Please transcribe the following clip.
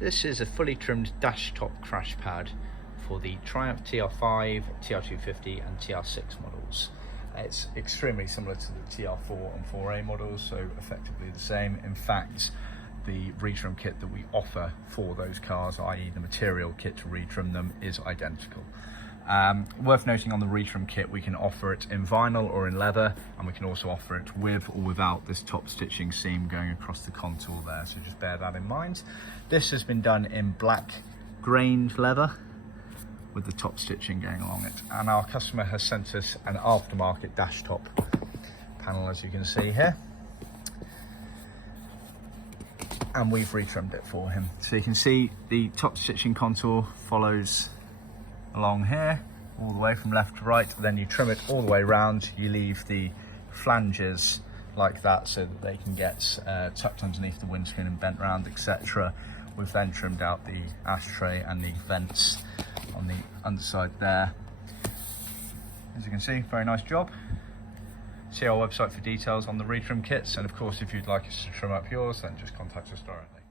This is a fully trimmed dash top crash pad for the Triumph TR5, TR250 and TR6 models. It's extremely similar to the TR4 and 4A models, so effectively the same. In fact, the retrim kit that we offer for those cars, i.e. the material kit to retrim them, is identical. Worth noting on the retrim kit, we can offer it in vinyl or in leather, and we can also offer it with or without this top stitching seam going across the contour there, so just bear that in mind. This has been done in black grained leather with the top stitching going along it, and our customer has sent us an aftermarket dash top panel, as you can see here, and we've retrimmed it for him. So you can see the top stitching contour follows along here all the way from left to right, then you trim it all the way around. You leave the flanges like that so that they can get tucked underneath the windscreen and bent round, etc. We've then trimmed out the ashtray and the vents on the underside there. As you can see, very nice job. See our website for details on the retrim kits, and of course if you'd like us to trim up yours, then just contact us directly.